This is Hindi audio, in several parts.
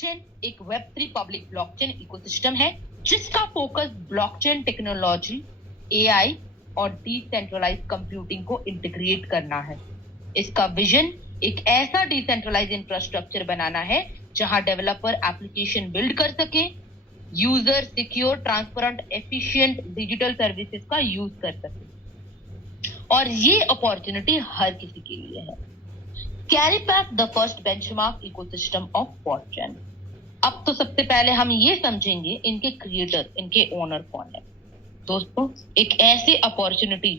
ब्लॉकचेन एक वेब 3 पब्लिक ब्लॉकचेन इकोसिस्टम है जिसका फोकस ब्लॉकचेन टेक्नोलॉजी, एआई और डिसेंट्रलाइज्ड कंप्यूटिंग को इंटीग्रेट करना है। इसका विजन एक ऐसा डिसेंट्रलाइज्ड इंफ्रास्ट्रक्चर बनाना है जहां डेवलपर एप्लीकेशन बिल्ड कर सके, user secure, transparent, efficient digital services का यूज कर सके और ये अपॉर्चुनिटी हर किसी के लिए है। Carry back the first benchmark ecosystem of blockchain. अब तो सबसे पहले हम ये समझेंगे इनके क्रिएटर, इनके ओनर कौन है। दोस्तों, एक ऐसी अपॉर्चुनिटी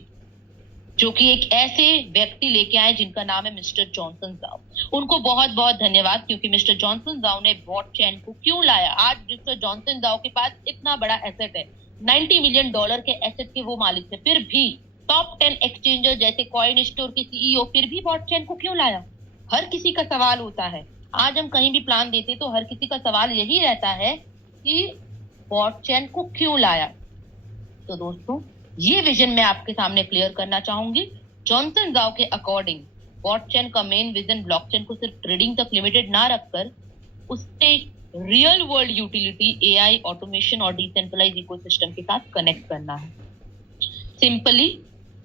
जो कि एक ऐसे व्यक्ति लेके आए जिनका नाम है मिस्टर जॉनसन जाओ। उनको बहुत बहुत धन्यवाद, क्योंकि मिस्टर जॉनसन जाओ ने ब्लॉकचेन को क्यों लाया। आज मिस्टर जॉनसन जाओ के पास इतना बड़ा एसेट है, $90 मिलियन के एसेट के वो मालिक थे, फिर भी टॉप 10 एक्सचेंजर जैसे कॉइन स्टोर के सीईओ फिर भी ब्लॉकचेन को क्यों लाया। हर किसी का सवाल होता है। आज हम कहीं भी प्लान देते तो हर किसी का सवाल यही रहता है कि ब्लॉकचेन को क्यों लाया। तो दोस्तों, ये विजन मैं आपके सामने क्लियर करना चाहूंगी। जॉनसन जाओ के अकॉर्डिंग ब्लॉकचेन का मेन विजन ब्लॉकचेन को सिर्फ ट्रेडिंग तक लिमिटेड ना रखकर उससे real world utility, AI, automation और डिसेंट्रलाइज्ड इकोसिस्टम के साथ कनेक्ट करना है। सिंपली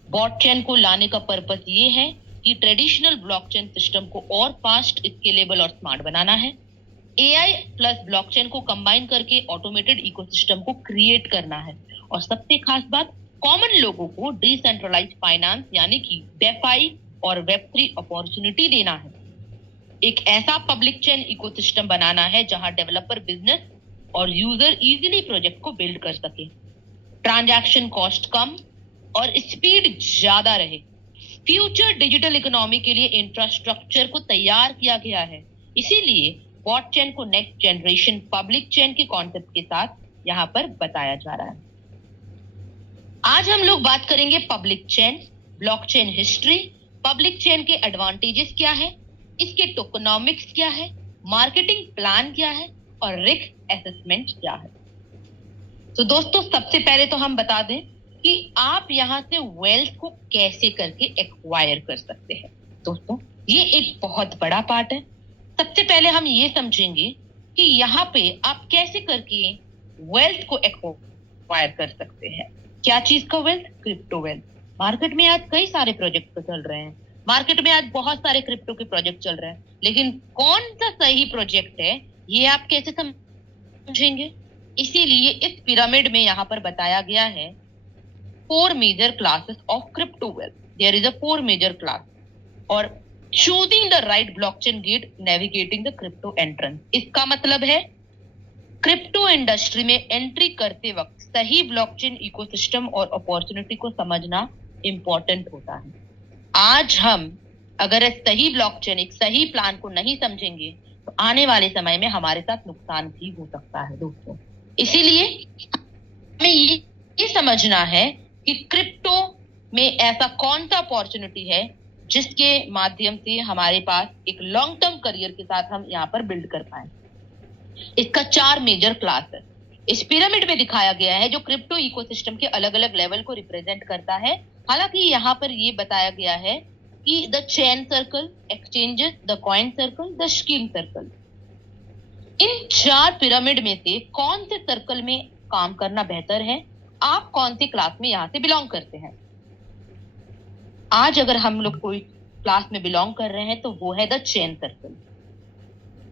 ब्लॉकचेन को लाने का पर्पस ये है कि ट्रेडिशनल ब्लॉकचेन सिस्टम को और फास्ट, स्केलेबल और स्मार्ट बनाना है। एआई प्लस ब्लॉकचेन को कंबाइन करके ऑटोमेटेड इकोसिस्टम को क्रिएट करना है और सबसे खास बात, कॉमन लोगों को डिसेंट्रलाइज्ड फाइनेंस यानी कि डेफाई और वेब3 अपॉर्चुनिटी देना है। एक ऐसा पब्लिक चेन इकोसिस्टम बनाना है जहां डेवलपर, बिजनेस और यूजर इजीली प्रोजेक्ट को बिल्ड कर सके, ट्रांजैक्शन कॉस्ट कम और स्पीड ज्यादा रहे। फ्यूचर डिजिटल इकोनॉमी के लिए इंफ्रास्ट्रक्चर को तैयार किया गया है, इसीलिए ब्लॉकचेन को नेक्स्ट जनरेशन पब्लिक चेन के कॉन्सेप्ट के साथ यहाँ पर बताया जा रहा है। आज हम लोग बात करेंगे public chain, blockchain history, public chain के एडवांटेजेस क्या है, इसके टोकनॉमिक्स क्या है, मार्केटिंग प्लान क्या है और रिस्क असेसमेंट क्या है। तो दोस्तों, सबसे पहले तो हम बता दें कि आप यहां से वेल्थ को कैसे करके एक्वायर कर सकते हैं। दोस्तों, ये एक बहुत बड़ा पार्ट है। सबसे पहले हम ये समझेंगे कि यहाँ पे आप कैसे करके वेल्थ को एक्वायर कर सकते हैं। क्या चीज का वेल्थ? Crypto wealth. मार्केट में आज कई सारे प्रोजेक्ट तो चल रहे हैं, मार्केट में आज बहुत सारे क्रिप्टो के प्रोजेक्ट चल रहे हैं, लेकिन कौन सा सही प्रोजेक्ट है ये आप कैसे समझेंगे। इसीलिए इस पिरामिड में यहाँ पर बताया गया है 4 major classes of crypto wealth. There is a 4 major class और choosing the right blockchain gate, navigating the crypto entrance. इसका मतलब है क्रिप्टो इंडस्ट्री में एंट्री करते वक्त सही ब्लॉकचेन इकोसिस्टम और अपॉर्चुनिटी को समझना इंपॉर्टेंट होता है। आज हम अगर एक सही ब्लॉकचेन, एक सही प्लान को नहीं समझेंगे तो आने वाले समय में हमारे साथ नुकसान भी हो सकता है। दोस्तों, इसीलिए हमें ये समझना है कि क्रिप्टो में ऐसा कौन सा अपॉर्चुनिटी है जिसके माध्यम से हमारे पास एक लॉन्ग टर्म करियर के साथ हम यहाँ पर बिल्ड कर पाए। इसका 4 मेजर क्लास है, इस पिरामिड में दिखाया गया है, जो क्रिप्टो इकोसिस्टम के अलग अलग लेवल को रिप्रेजेंट करता है। हालांकि यहाँ पर ये बताया गया है कि the chain circle, exchanges, the coin circle, the scheme circle, in 4 pyramid में से कौन से सर्कल में काम करना बेहतर है, आप कौन सी क्लास में यहां से बिलोंग करते हैं। आज अगर हम लोग कोई क्लास में बिलोंग कर रहे हैं तो वो है द चेन सर्कल,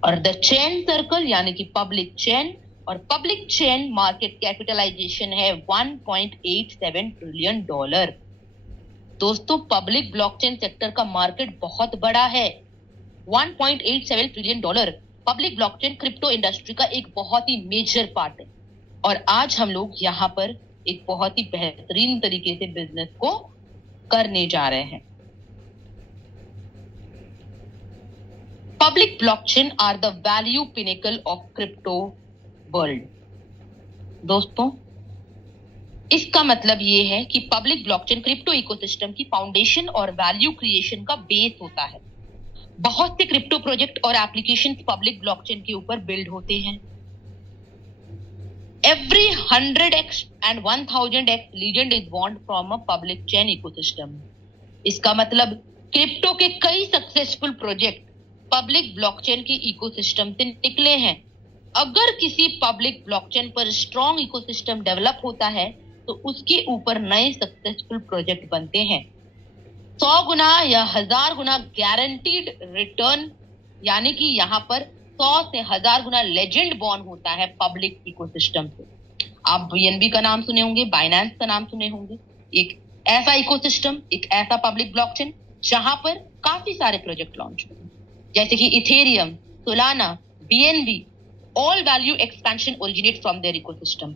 और द चेन सर्कल यानी कि पब्लिक चेन, और पब्लिक चेन मार्केट कैपिटलाइजेशन है $1.87 ट्रिलियन। दोस्तों, पब्लिक ब्लॉकचेन सेक्टर का मार्केट बहुत बड़ा है, $1.87 trillion. Public blockchain crypto industry का एक बहुत ही मेजर पार्ट है और आज हम लोग यहाँ पर एक बहुत ही बेहतरीन तरीके से बिजनेस को करने जा रहे हैं। Public blockchain are the value pinnacle of crypto world. दोस्तों, इसका मतलब ये है कि पब्लिक ब्लॉकचेन क्रिप्टो इकोसिस्टम की फाउंडेशन और वैल्यू क्रिएशन का बेस होता है। बहुत से क्रिप्टो प्रोजेक्ट और एप्लीकेशंस पब्लिक ब्लॉकचेन के ऊपर बिल्ड होते हैं। Every 100x and 1000x legend is born from a public chain ecosystem. इसका मतलब क्रिप्टो के कई सक्सेसफुल प्रोजेक्ट पब्लिक ब्लॉकचेन के इकोसिस्टम से निकले हैं अगर किसी पब्लिक ब्लॉकचेन पर स्ट्रॉन्ग इकोसिस्टम डेवलप होता है तो उसके ऊपर नए सक्सेसफुल प्रोजेक्ट बनते हैं। 100 गुना या 1000 गुना गारंटीड रिटर्न, यानी कि यहाँ पर 100 से 1000 गुना लेजेंड बॉर्न होता है पब्लिक इकोसिस्टम से। आप बीएनबी का नाम सुने होंगे, बाइनेंस का नाम सुने होंगे। एक ऐसा इकोसिस्टम, एक ऐसा पब्लिक ब्लॉकचेन जहां पर काफी सारे प्रोजेक्ट लॉन्च हुए, जैसे कि Ethereum, Solana, BNB, all value expansion originate from their ecosystem.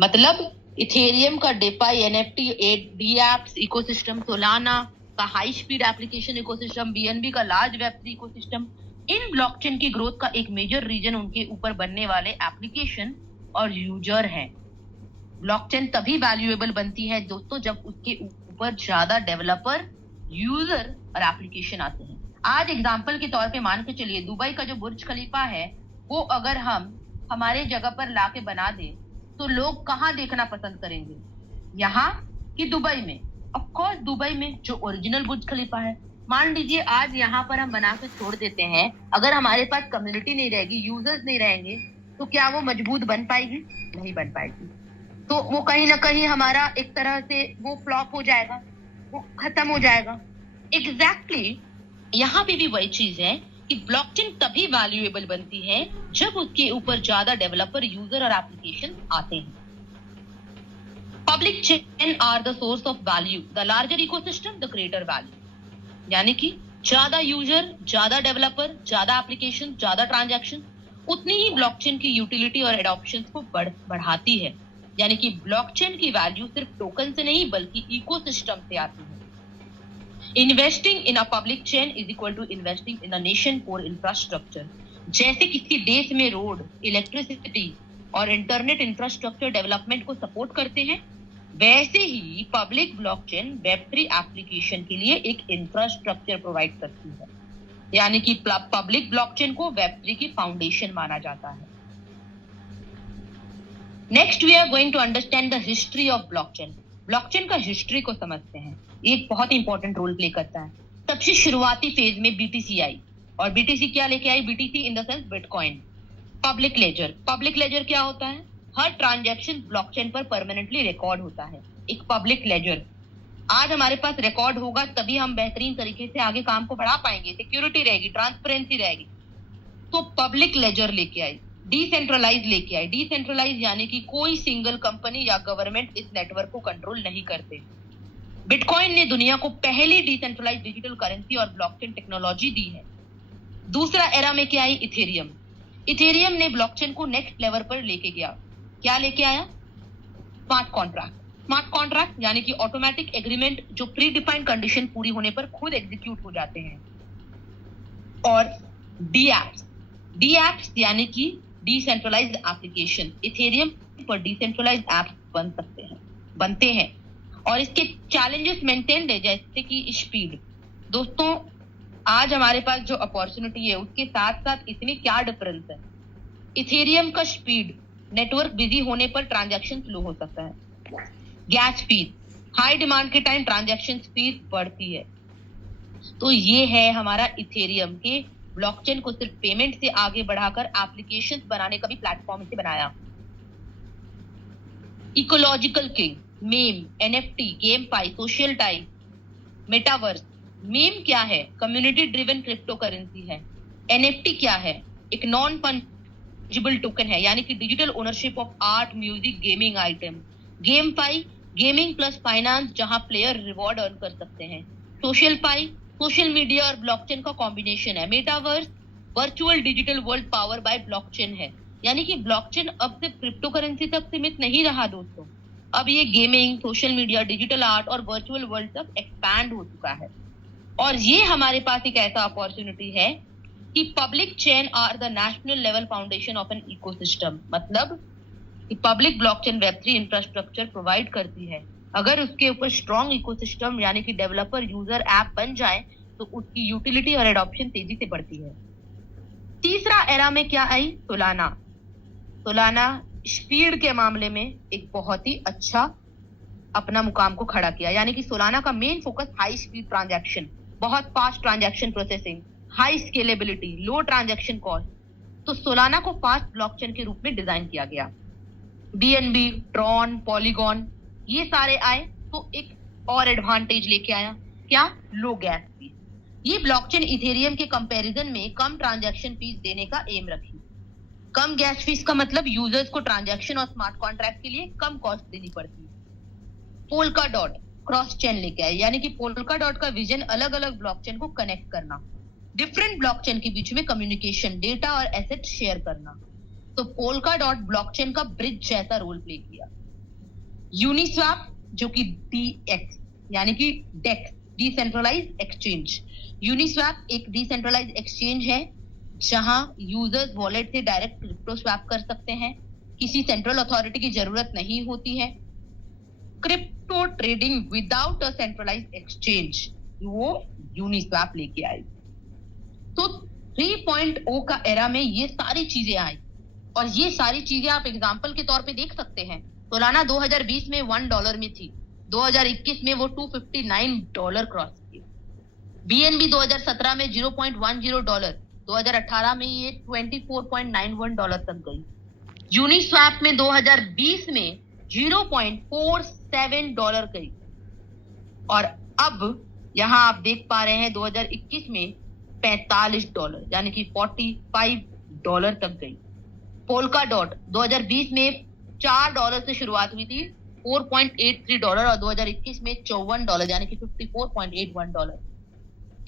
मतलब इथेरियम का DeFi, NFT, dApps ecosystem, Solana का high speed application ecosystem, BNB का लार्ज वेब3 इकोसिस्टम, इन ब्लॉकचेन की ग्रोथ का एक मेजर रीजन उनके ऊपर बनने वाले एप्लीकेशन और यूजर हैं। ब्लॉकचेन तभी वैल्यूएबल बनती है दोस्तों जब उसके ऊपर ज्यादा डेवलपर, यूजर और एप्लीकेशन आते हैं। आज एग्जांपल के तौर पे मान के चलिए, दुबई का जो बुर्ज खलीफा है वो अगर हम हमारे जगह पर लाके बना दे तो लोग कहाँ देखना पसंद करेंगे, यहाँ कि दुबई में? ऑफ कोर्स दुबई में, जो ओरिजिनल बुर्ज खलीफा है। मान लीजिए आज यहाँ पर हम बना के छोड़ देते हैं, अगर हमारे पास कम्युनिटी नहीं रहेगी, यूजर्स नहीं रहेंगे, तो क्या वो मजबूत बन पाएगी? नहीं बन पाएगी। तो वो कहीं ना कहीं हमारा एक तरह से वो फ्लॉप हो जाएगा, वो खत्म हो जाएगा। एग्जैक्टली यहाँ पे भी वही चीज है कि ब्लॉकचेन तभी वैल्यूएबल बनती है जब उसके ऊपर ज्यादा डेवलपर, यूजर और एप्लीकेशन आते हैं। Public chain are the source of value, the larger ecosystem the greater value. यानी कि ज्यादा यूजर, ज्यादा डेवलपर, ज्यादा एप्लीकेशन, ज्यादा ट्रांजैक्शन उतनी ही ब्लॉकचेन की यूटिलिटी और एडॉप्शन को बढ़ाती है। यानी कि ब्लॉकचेन की वैल्यू सिर्फ टोकन से नहीं बल्कि इकोसिस्टम से आती है। Investing in a public chain is equal to investing in a nation for infrastructure. जैसे किसी देश में रोड, इलेक्ट्रिसिटी और इंटरनेट इंफ्रास्ट्रक्चर डेवलपमेंट को सपोर्ट करते हैं, वैसे ही पब्लिक ब्लॉकचेन वेब3 एप्लीकेशन के लिए एक इंफ्रास्ट्रक्चर प्रोवाइड करती है। यानी कि पब्लिक ब्लॉकचेन को वेब3 की फाउंडेशन माना जाता है। Next we are going to understand the history of blockchain. Blockchain का हिस्ट्री को समझते हैं, एक बहुत इंपॉर्टेंट रोल प्ले करता है। सबसे शुरुआती फेज में बीटीसी आई, और बीटीसी क्या लेके आई? BTC in the sense bitcoin. Public ledger, public ledger क्या होता है? हर ट्रांजैक्शन ब्लॉकचेन पर परमानेंटली रिकॉर्ड होता है, एक पब्लिक लेजर। आज हमारे पास रिकॉर्ड होगा तभी हम बेहतरीन तरीके से आगे काम को बढ़ा पाएंगे, सिक्योरिटी रहेगी, ट्रांसपेरेंसी रहेगी। तो पब्लिक लेजर लेके आई। डिसेंट्रलाइज लेके आई। डिसेंट्रलाइज यानी कि कोई सिंगल कंपनी या गवर्नमेंट इस नेटवर्क को कंट्रोल नहीं करते। बिटकॉइन ने दुनिया को पहली डिसेंट्रलाइज डिजिटल करेंसी और ब्लॉकचेन टेक्नोलॉजी दी है। दूसरा एरा में क्या आई? इथेरियम। इथेरियम ने ब्लॉकचेन को नेक्स्ट लेवल पर लेके गया। क्या लेके आया? Smart contract. स्मार्ट कॉन्ट्रैक्ट यानी कि ऑटोमेटिक एग्रीमेंट जो प्री डिफाइंड कंडीशन पूरी होने पर खुद एग्जीक्यूट हो जाते हैं। और डीएप्स। डीएप्स यानी कि डिसेंट्रलाइज्ड एप्लीकेशन। इथेरियम पर डिसेंट्रलाइज्ड ऐप्स बनते हैं और इसके चैलेंजेस मेंटेन्ड है, जैसे कि स्पीड। दोस्तों आज हमारे पास जो अपॉर्चुनिटी है उसके साथ साथ इसमें क्या डिफरेंस है? इथेरियम का स्पीड, नेटवर्क बिजी होने पर ट्रांजैक्शन स्लो हो सकता है। गैस स्पीड, हाई डिमांड के टाइम ट्रांजैक्शन स्पीड बढ़ती है। तो ये है हमारा इथेरियम के ब्लॉकचेन को सिर्फ पेमेंट से आगे बढ़ाकर एप्लीकेशंस बनाने का भी प्लेटफॉर्म से बनाया। Ecological king, meme, NFT, GameFi, सोशल टाई, मेटावर्स। मेम क्या है? कम्युनिटी ड्रिवन क्रिप्टो करेंसी है। एनएफटी क्या है? एक नॉन फंजिबल टोकन है, यानी कि digital ownership of art, music, gaming item. GameFi, gaming plus finance, जहां प्लेयर रिवॉर्ड अर्न कर सकते हैं। सोशल पाई, सोशल मीडिया और ब्लॉकचेन का कॉम्बिनेशन है। Metaverse, virtual digital world power by blockchain है। यानी कि ब्लॉकचेन अब सिर्फ क्रिप्टो करेंसी तक सीमित नहीं रहा दोस्तों, अब ये gaming, social media, digital art और वर्चुअल वर्ल्ड तक एक्सपैंड हो चुका है। और ये हमारे पास एक ऐसा अपॉर्चुनिटी है कि public chain are the national level foundation of an ecosystem. मतलब कि पब्लिक ब्लॉकचेन वेब3 इंफ्रास्ट्रक्चर प्रोवाइड करती है। अगर उसके ऊपर स्ट्रॉन्ग इकोसिस्टम यानी कि डेवलपर, यूजर, ऐप बन जाए तो उसकी यूटिलिटी और एडॉप्शन तेजी से बढ़ती है। तीसरा एरा में क्या आई? सोलाना। सोलाना स्पीड के मामले में एक बहुत ही अच्छा अपना मुकाम को खड़ा किया। यानी कि सोलाना का main focus high speed transaction, बहुत fast transaction processing, high scalability, low transaction cost, तो सोलाना को फास्ट ब्लॉकचेन के रूप में डिजाइन किया गया। बीएनबी, ट्रॉन, पॉलीगॉन ये सारे आए तो एक और एडवांटेज लेके आया, क्या? लो गैस फीस। ये ब्लॉकचेन इथेरियम के कंपैरिजन में कम ट्रांजैक्शन फीस देने का एम रखी। कम गैस फीस का मतलब यूजर्स को ट्रांजैक्शन और स्मार्ट कॉन्ट्रैक्ट के लिए कम कॉस्ट देनी पड़ती है। पोल्का डॉट क्रॉस चेन लेके आए, यानी कि पोल्का डॉट का विजन अलग अलग ब्लॉकचेन को कनेक्ट करना, डिफरेंट ब्लॉकचेन के बीच में कम्युनिकेशन, डेटा और एसेट शेयर करना। तो पोल्का डॉट ब्लॉकचेन का ब्रिज जैसा रोल प्ले किया। यूनिस्वैप जो कि डीएक्स यानी कि डेक्स, डिसेंट्रलाइज्ड एक्सचेंज। यूनिस्वैप एक डिसेंट्रलाइज्ड एक्सचेंज है जहां यूजर्स वॉलेट से डायरेक्ट क्रिप्टो स्वैप कर सकते हैं, किसी सेंट्रल अथॉरिटी की जरूरत नहीं होती है। Crypto trading without a centralised exchange, वो यूनिस्वैप लेके आई। तो 3.0 का एरा में ये सारी चीजें आई और ये सारी चीजें आप एग्जांपल के तौर पे देख सकते हैं। सोलाना 2020 में $1 में थी, 2021 में वो $259 क्रॉस की। बीएनबी 2017 में $0.10, 2018 में ये $24.91 तक गई। यूनिस्वैप में 2020 में $0.47 गई और अब यहां आप देख पा रहे हैं 2021 में $45 यानी कि $45 तक गई। पोल्का डॉट 2020 में $4 से शुरुआत हुई थी, $4.83 और 2021 में $54 यानी कि $54.81।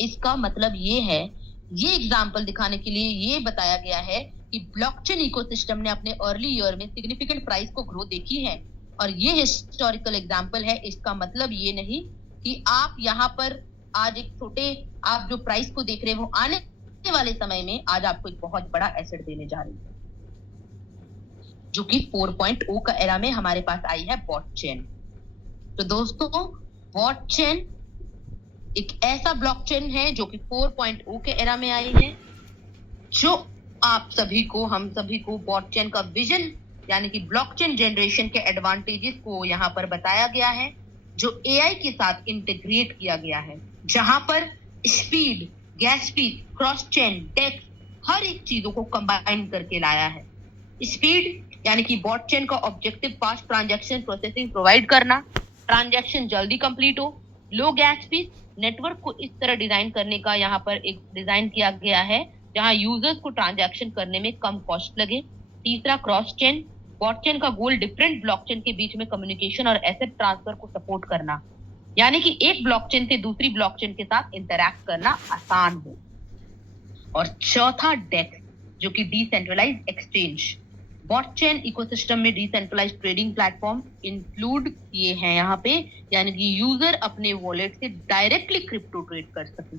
इसका मतलब ये है, ये एग्जाम्पल दिखाने के लिए ये बताया गया है कि ब्लॉकचेन इकोसिस्टम ने अपने अर्ली ईयर में सिग्निफिकेंट प्राइस को ग्रोथ देखी है और ये हिस्टोरिकल एग्जाम्पल है। इसका मतलब ये नहीं कि आप यहाँ पर आज एक छोटे आप जो प्राइस को देख रहे हैं वो आने वाले समय में आज आपको एक बहुत बड़ा एसेट देने जा रही है, जो कि 4.0 का एरा में हमारे पास आई है बॉटचेन। तो दोस्तों बॉटचेन एक ऐसा ब्लॉकचेन है जो कि 4.0 के एरा में आई है, जो आप सभी को, हम सभी को बॉटचेन का विजन यानी कि ब्लॉकचेन जनरेशन के एडवांटेजेस को यहाँ पर बताया गया है, जो एआई के साथ इंटीग्रेट किया गया है, जहां पर speed, gas fees, cross chain, depth हर एक चीजों को कंबाइन करके लाया है। स्पीड यानी कि बॉटचेन का objective fast transaction processing provide करना, ट्रांजैक्शन जल्दी कंप्लीट हो। लो गैस फीस, नेटवर्क को इस तरह डिजाइन करने का यहाँ पर एक डिजाइन किया गया है जहां यूजर्स को ट्रांजैक्शन करने में कम कॉस्ट लगे। तीसरा क्रॉस चेन, बॉटचेन का गोल डिफरेंट ब्लॉकचेन के बीच में कम्युनिकेशन और एसेट ट्रांसफर को सपोर्ट करना, यानी कि एक ब्लॉकचेन से दूसरी ब्लॉकचेन के साथ इंटरैक्ट करना आसान हो। और चौथा डेक्स जो कि डिसेंट्रलाइज्ड एक्सचेंज। बॉटचेन इकोसिस्टम में डिसेंट्रलाइज्ड ट्रेडिंग प्लेटफॉर्म इंक्लूड किए हैं यहाँ पे, यानी कि यूजर अपने वॉलेट से डायरेक्टली क्रिप्टो ट्रेड कर सके।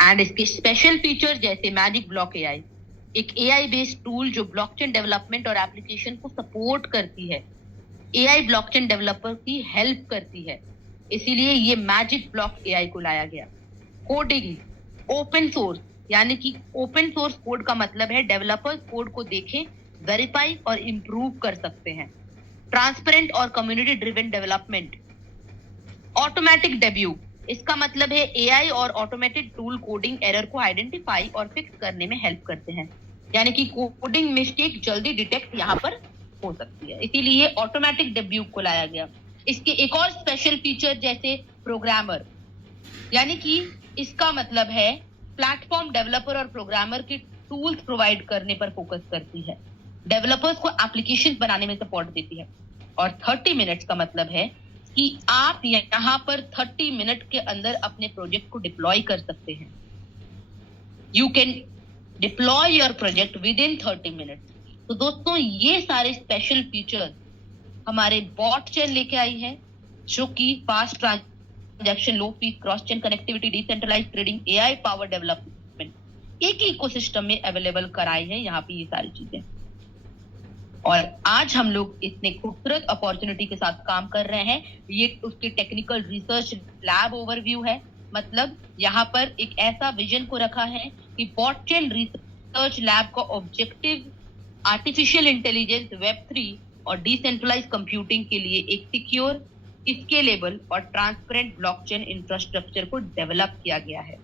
एंड इसके स्पेशल फीचर जैसे मैजिक ब्लॉक एआई, एक एआई बेस्ड टूल जो ब्लॉकचेन डेवलपमेंट और एप्लीकेशन को सपोर्ट करती है। एआई ब्लॉकचेन डेवलपर की हेल्प करती है, इसीलिए ये मैजिक ब्लॉक एआई को लाया गया। कोडिंग ओपन सोर्स, यानी कि ओपन सोर्स कोड का मतलब है डेवलपर्स कोड को देखें, वेरीफाई और इंप्रूव कर सकते हैं। ट्रांसपेरेंट और community driven development. Automatic debut, इसका मतलब है एआई और ऑटोमेटेड टूल कोडिंग एरर को आइडेंटिफाई और फिक्स करने में हेल्प करते हैं, यानी कि कोडिंग मिस्टेक जल्दी डिटेक्ट यहाँ पर हो सकती है, इसीलिए ऑटोमेटिक डेब्यू को लाया गया। इसके एक और स्पेशल फीचर जैसे प्रोग्रामर, यानी कि इसका मतलब है प्लेटफॉर्म डेवलपर और प्रोग्रामर के टूल्स प्रोवाइड करने पर फोकस करती है, डेवलपर्स को एप्लीकेशन बनाने में सपोर्ट देती है। और 30 मिनट्स का मतलब है कि आप यहाँ पर 30 मिनट के अंदर अपने प्रोजेक्ट को डिप्लॉय कर सकते हैं। You can deploy your project with in 30 minutes. तो दोस्तों ये सारे स्पेशल फीचर्स हमारे बॉटचेन लेके आई है, जो कि fast transaction, low fees, cross chain connectivity, decentralised trading, AI power development एक ही इकोसिस्टम में अवेलेबल कराई है यहाँ पे ये सारी चीजें। और आज हम लोग इतने खूबसूरत अपॉर्चुनिटी के साथ काम कर रहे हैं, ये उसके टेक्निकल रिसर्च लैब ओवरव्यू है। मतलब यहाँ पर एक ऐसा विजन को रखा है कि बॉटचेन रिसर्च लैब का ऑब्जेक्टिव आर्टिफिशियल इंटेलिजेंस, वेब3 और डिसेंट्रलाइज कंप्यूटिंग के लिए एक सिक्योर, स्केलेबल और ट्रांसपेरेंट ब्लॉकचेन इंफ्रास्ट्रक्चर को डेवलप किया गया है।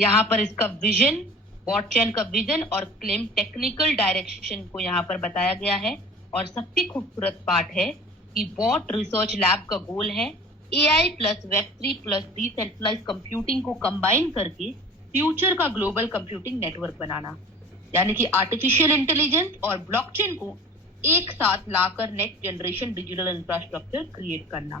यहाँ पर इसका विजन बॉटचेन का विजन और क्लेम टेक्निकल डायरेक्शन को यहाँ पर बताया गया है। और सबसे खूबसूरत पार्ट है कि बॉट रिसर्च लैब का गोल है AI plus Web3 plus decentralised computing को कंबाइन करके फ्यूचर का ग्लोबल कंप्यूटिंग नेटवर्क बनाना, यानी कि आर्टिफिशियल इंटेलिजेंस और ब्लॉकचेन को एक साथ लाकर next generation digital infrastructure create करना।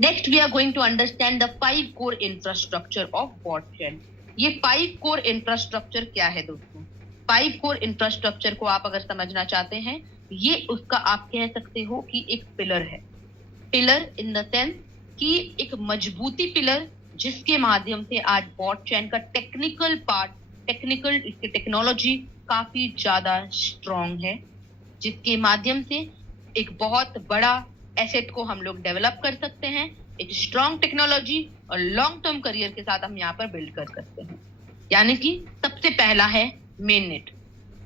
Next we are going to understand the 5 core infrastructure of Botchain. ये 5 कोर इंफ्रास्ट्रक्चर क्या है दोस्तों? 5 कोर इंफ्रास्ट्रक्चर को आप अगर समझना चाहते हैं, ये उसका आप कह सकते हो कि एक पिलर है। पिलर इन द सेंस कि एक मजबूती पिलर जिसके माध्यम से आज बॉटचेन का टेक्निकल पार्ट, इसकी टेक्नोलॉजी काफी ज्यादा स्ट्रॉन्ग है, जिसके माध्यम से एक बहुत बड़ा एसेट को हम लोग डेवलप कर सकते हैं। एक स्ट्रॉन्ग टेक्नोलॉजी और लॉन्ग टर्म करियर के साथ हम यहाँ पर बिल्ड कर सकते हैं। यानी कि सबसे पहला है मेन नेट,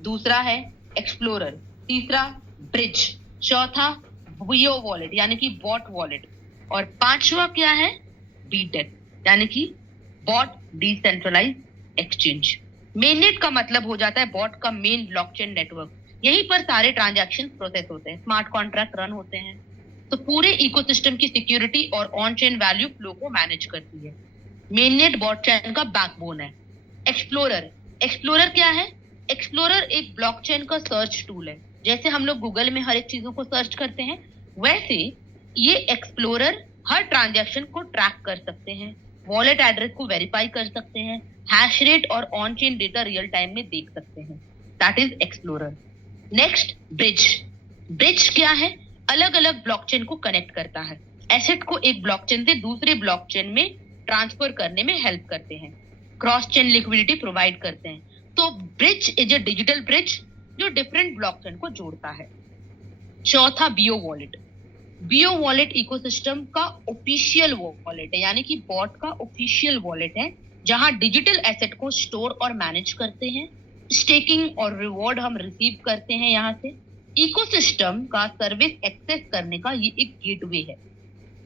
दूसरा है एक्सप्लोरर, तीसरा ब्रिज, चौथा बियो वॉलेट यानी कि बॉट वॉलेट, और पांचवा क्या है? बीटेक यानी कि बॉट डिसेंट्रलाइज्ड एक्सचेंज। मेननेट का मतलब हो जाता है बॉट का मेन ब्लॉकचेन नेटवर्क। यहीं पर सारे ट्रांजैक्शन प्रोसेस होते हैं, स्मार्ट कॉन्ट्रैक्ट रन होते हैं, तो पूरे इकोसिस्टम की सिक्योरिटी और ऑन चेन वैल्यू फ्लो को मैनेज करती है। मेननेट बॉटचेन का बैकबोन है। एक्सप्लोरर क्या है? एक्सप्लोरर एक ब्लॉकचेन का सर्च टूल है। जैसे हम लोग गूगल में हर एक चीजों को सर्च करते हैं, वैसे ये एक्सप्लोरर हर ट्रांजैक्शन को ट्रैक कर सकते हैं, वॉलेट एड्रेस को वेरीफाई कर सकते हैं, हैश रेट और on chain data real time में देख सकते हैं। That is explorer. Next bridge क्या है? अलग अलग ब्लॉकचेन को कनेक्ट करता है, एसेट को एक ब्लॉकचेन से दूसरे ब्लॉकचेन में ट्रांसफर करने में हेल्प करते हैं, क्रॉस चेन लिक्विडिटी प्रोवाइड करते हैं। तो bridge is a digital bridge जो डिफरेंट ब्लॉकचेन को जोड़ता है। चौथा बियो वॉलेट इकोसिस्टम का ऑफिशियल वॉलेट है, यानी कि बॉट का ऑफिशियल वॉलेट है, जहां डिजिटल एसेट को स्टोर और मैनेज करते हैं, स्टेकिंग और रिवॉर्ड हम रिसीव करते हैं यहाँ से। इकोसिस्टम का सर्विस एक्सेस करने का ये एक गेटवे है।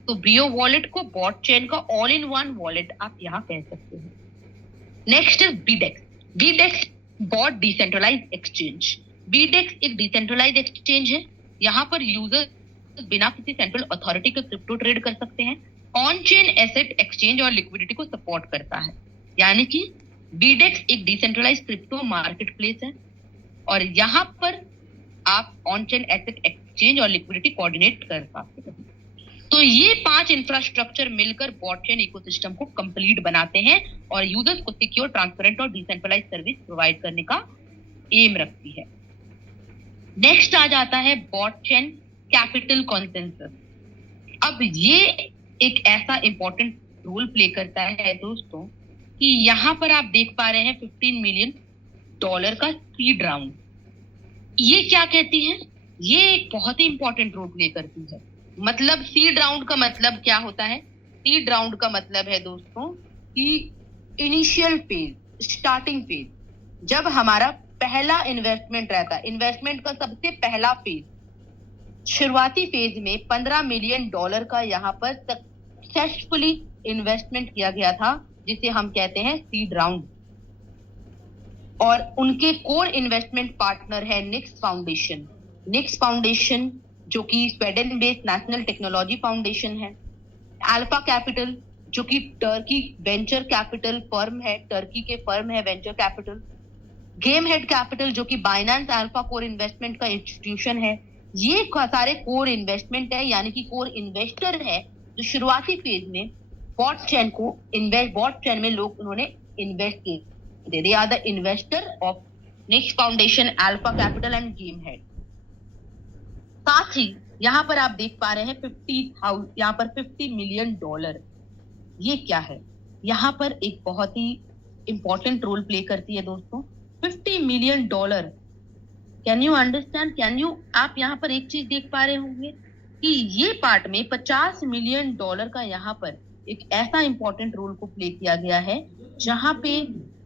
तो बियो वॉलेट को बॉट चेन का ऑल इन वन वॉलेट आप यहाँ कह सकते हैं। Next is BDEX bot decentralised exchange. BDEX एक डिसेंट्रलाइज्ड एक्सचेंज है। यहाँ पर यूजर बिना किसी सेंट्रल अथॉरिटी के क्रिप्टो ट्रेड कर सकते हैं। ऑन चेन एसेट एक्सचेंज और लिक्विडिटी को सपोर्ट करता है, यानी कि बीडेक्स एक डिसेंट्रलाइज्ड क्रिप्टो मार्केट प्लेस है और यहाँ पर आप ऑन चेन एसेट एक्सचेंज और लिक्विडिटी कोऑर्डिनेट कर पाते हैं। तो ये 5 इंफ्रास्ट्रक्चर मिलकर बॉटचेन इकोसिस्टम को कंप्लीट बनाते हैं और यूजर्स को सिक्योर, ट्रांसपेरेंट और डिसेंट्रलाइज्ड सर्विस प्रोवाइड करने का एम रखती है। नेक्स्ट आ जाता है बॉटचेन कैपिटल कॉन्सेंसस। अब ये एक ऐसा इंपॉर्टेंट रोल प्ले करता है दोस्तों कि यहाँ पर आप देख पा रहे हैं $15 मिलियन का सीड राउंड। ये क्या कहती है? ये एक बहुत ही इंपॉर्टेंट रोल प्ले करती है। मतलब सीड राउंड का मतलब क्या होता है? सीड राउंड का मतलब है दोस्तों कि इनिशियल फेज, स्टार्टिंग फेज, जब हमारा पहला इन्वेस्टमेंट रहता है, इन्वेस्टमेंट का सबसे पहला फेज, शुरुआती फेज में $15 मिलियन का यहाँ पर सक्सेसफुली इन्वेस्टमेंट किया गया था, जिसे हम कहते हैं सीड राउंड। और उनके कोर इन्वेस्टमेंट पार्टनर है निक्स फाउंडेशन जो कि Sweden based national technology foundation है, अल्फा कैपिटल जो कि टर्की वेंचर कैपिटल फर्म है, टर्की के फर्म है venture capital, game head capital जो कि बाइनेंस अल्फा कोर इन्वेस्टमेंट का इंस्टीट्यूशन है। ये सारे कोर इन्वेस्टमेंट है, यानी कि कोर इन्वेस्टर है जो शुरुआती फेज में बॉटचेन में लोग उन्होंने इन्वेस्ट किए। They are the investor of Nix Foundation, Alpha Capital and Game Head. साथ ही यहाँ पर आप देख पा रहे हैं $50 मिलियन। ये क्या है? यहाँ पर एक बहुत ही इंपॉर्टेंट रोल प्ले करती है दोस्तों, $50 मिलियन। Can you understand? आप यहाँ पर एक चीज देख पा रहे होंगे कि ये पार्ट में $50 मिलियन का यहाँ पर एक ऐसा इंपॉर्टेंट रोल को प्ले किया गया है जहां पे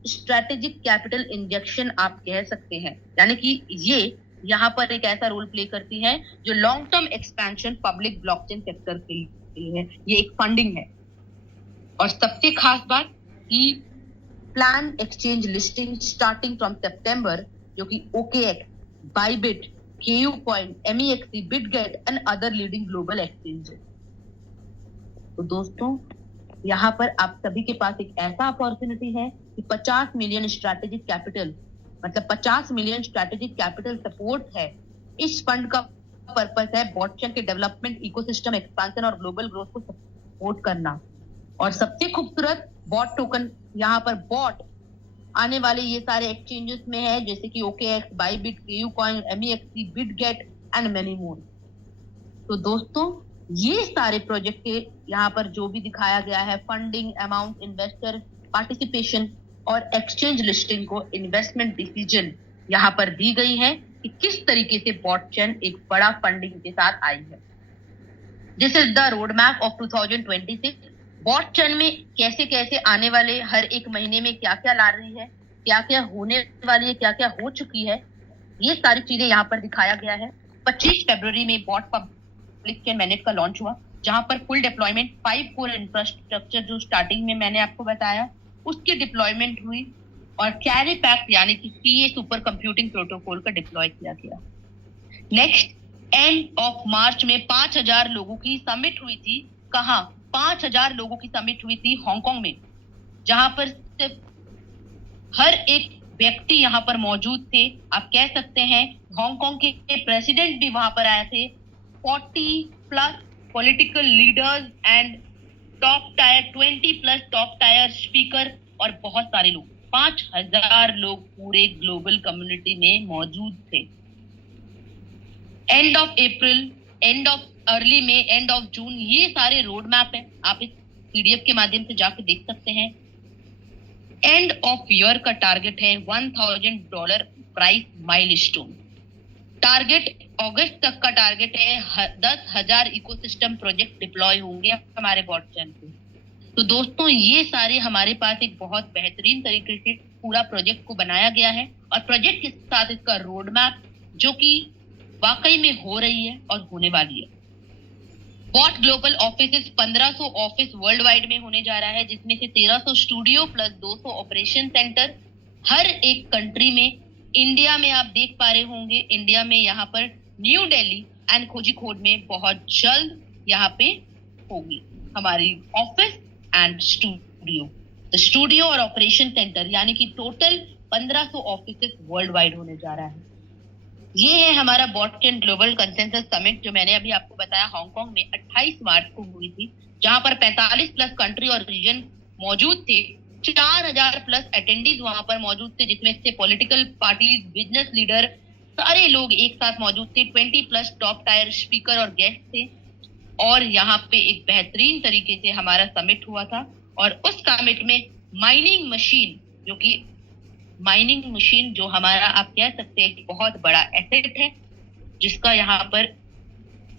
स्ट्रेटेजिक कैपिटल इंजेक्शन आप कह सकते हैं, यानी कि ये यहाँ पर एक ऐसा रोल प्ले करती है जो long term expansion public blockchain sector के लिए है। ये एक फंडिंग है। और सबसे खास बात कि plan exchange listing starting from September, जो कि OKX, Bybit, KuCoin, MEXC, BitGet and other leading global exchanges. तो दोस्तों, यहाँ पर आप सभी के पास एक ऐसा अपॉर्चुनिटी है कि 50 मिलियन स्ट्रैटेजिक कैपिटल, मतलब 50 मिलियन स्ट्रैटेजिक कैपिटल सपोर्ट है। इस फंड का पर्पस है बॉटचेन के डेवलपमेंट, इकोसिस्टम एक्सपेंशन और ग्लोबल ग्रोथ को सपोर्ट करना। और सबसे खूबसूरत बॉट टोकन, यहाँ पर बॉट आने वाले ये सारे एक्सचेंजेस में है, जैसे कि OKX, Bybit, KuCoin, MEXC, BitGet and many more. तो दोस्तों, ये सारे प्रोजेक्ट के यहाँ पर जो भी दिखाया गया है, फंडिंग अमाउंट, इन्वेस्टर पार्टिसिपेशन और एक्सचेंज लिस्टिंग को इन्वेस्टमेंट डिसीजन यहाँ पर दी गई है कि किस तरीके से बॉटचेन एक बड़ा फंडिंग के साथ आई है। This is the road map of 2026। बॉटचेन में कैसे कैसे आने वाले हर एक महीने में क्या क्या ला रही है, क्या क्या होने वाली है, क्या क्या हो चुकी है, ये सारी चीजें यहाँ पर दिखाया गया है। 25 फरवरी में बॉट पब्लिक चेन मैनेज का लॉन्च हुआ, जहां पर फुल डिप्लॉयमेंट 5 कोर इंफ्रास्ट्रक्चर जो स्टार्टिंग में मैंने आपको बताया उसकी डिप्लॉयमेंट हुई, और कैरी पैक्ट यानी कि CA सुपर कंप्यूटिंग प्रोटोकॉल का डिप्लॉय किया गया। नेक्स्ट, एंड ऑफ मार्च में 5000 लोगों की समिट हुई थी। कहाँ? 5000 लोगों की समिट हुई थी हांगकांग में, जहां पर सिर्फ हर एक व्यक्ति यहाँ पर मौजूद थे। आप कह सकते हैं हांगकांग के प्रेसिडेंट भी वहां पर आए थे। 40+ political leaders and top tier 20+ top tier speaker और बहुत सारे लोग, 5000 लोग पूरे ग्लोबल कम्युनिटी में मौजूद थे। End of April, end of early में, एंड ऑफ जून, ये सारे रोड मैप है, आप इस PDF के माध्यम से जाकर देख सकते हैं। एंड ऑफ ईयर का टारगेट है $1000 प्राइस माइलस्टोन। टारगेट अगस्त तक का टारगेट है 10,000 इकोसिस्टम प्रोजेक्ट डिप्लॉय होंगे हमारे बॉटचेन पे। तो दोस्तों, ये सारे हमारे पास एक बहुत बेहतरीन तरीके से पूरा प्रोजेक्ट को बनाया गया है, और प्रोजेक्ट के साथ इसका रोड मैप जो कि वाकई में हो रही है और होने वाली है। BOT global office 1500 office world wide में होने जा रहा है, जिसमें से 1300 स्टूडियो प्लस 200 ऑपरेशन सेंटर हर एक कंट्री में। इंडिया में आप देख पा रहे होंगे, इंडिया में यहाँ पर न्यू दिल्ली एंड कोझिकोड में बहुत जल्द यहाँ पे होगी हमारी ऑफिस एंड स्टूडियो। तो स्टूडियो और ऑपरेशन सेंटर यानी कि टोटल 1500 ऑफिस वर्ल्ड वाइड होने जा रहा है। ये है हमारा बॉटचेन ग्लोबल कंसेंसस समिट, जो मैंने अभी आपको बताया हांगकांग में 28 मार्च को हुई थी, जहां पर 45+ कंट्री और रीजन मौजूद थे। 4000+ अटेंडीज वहां पर मौजूद थे, जिसमें से पॉलिटिकल पार्टीज, बिजनेस लीडर, सारे लोग एक साथ मौजूद थे। 20+ टॉप टायर स्पीकर और गेस्ट थे, और यहाँ पे एक बेहतरीन तरीके से हमारा समिट हुआ था। और उस समिट में माइनिंग मशीन, जो कि माइनिंग मशीन जो हमारा आप कह सकते हैं कि बहुत बड़ा एसेट है, जिसका यहाँ पर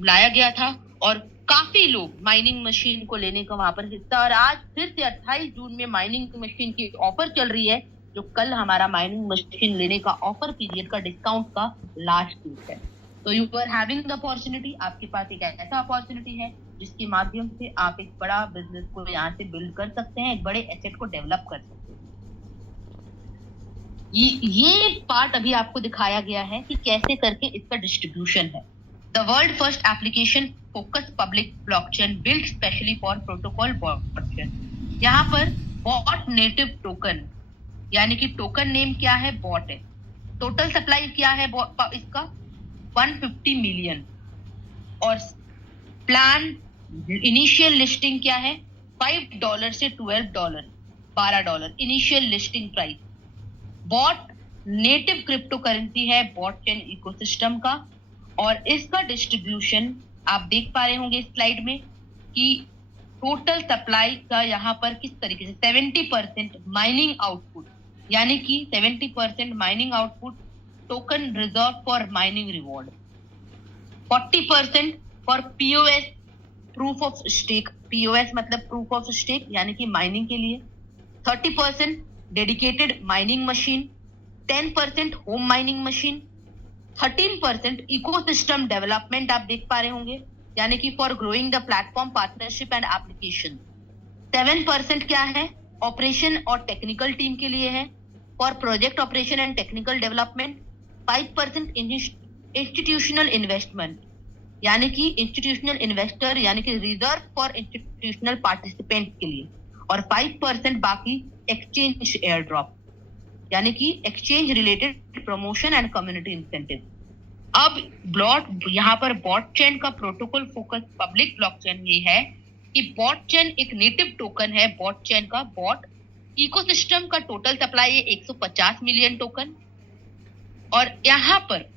लाया गया था, और काफी लोग माइनिंग मशीन को लेने का वहां पर हिस्सा। और आज फिर से 28 जून में माइनिंग मशीन की ऑफर चल रही है, जो कल हमारा माइनिंग मशीन लेने का ऑफर पीरियड का डिस्काउंट का लास्ट डेट है। तो you are having the opportunity, आपके पास एक ऐसा अपॉर्चुनिटी है जिसके माध्यम से आप एक बड़ा बिजनेस को यहाँ से बिल्ड कर सकते हैं, एक बड़े एसेट को डेवलप कर सकते हैं। ये पार्ट अभी आपको दिखाया गया है कि कैसे करके इसका डिस्ट्रीब्यूशन है। The world first application focus public blockchain build specially for protocol Botchain. यहाँ पर बॉट नेटिव टोकन, यानी कि टोकन नेम क्या है? बॉट है। टोटल सप्लाई क्या है इसका? 150 मिलियन। और प्लान इनिशियल लिस्टिंग क्या है? $5 से $12, $12 initial listing price. BOT native cryptocurrency है बॉटचेन इकोसिस्टम का, और इसका डिस्ट्रीब्यूशन आप देख पा रहे होंगे स्लाइड में कि टोटल सप्लाई का यहाँ पर किस तरीके से 70% माइनिंग आउटपुट, यानी कि 70% mining output token reserve for mining reward, 40% for POS proof of stake, POS मतलब प्रूफ ऑफ स्टेक यानी कि माइनिंग के लिए, 30% dedicated mining machine, 10% home mining machine, 13% ecosystem development आप देख पा रहे होंगे, यानी कि for growing the platform partnership and application, 7% क्या है? ऑपरेशन और टेक्निकल टीम के लिए है। For project operation and technical development 5% institutional investment, यानी कि इंस्टीट्यूशनल इन्वेस्टर यानी कि रिजर्व फॉर इंस्टीट्यूशनल पार्टिसिपेंट के लिए, और 5% बाकी एक्सचेंज एयर ड्रॉप यानी कि exchange related promotion and community incentive. अब यहाँ पर बॉटचेन का प्रोटोकॉल फोकस पब्लिक ब्लॉकचेन ये है कि बॉटचेन एक नेटिव टोकन है। बॉटचेन का बॉट इकोसिस्टम का टोटल सप्लाई है 150 मिलियन टोकन। और यहाँ पर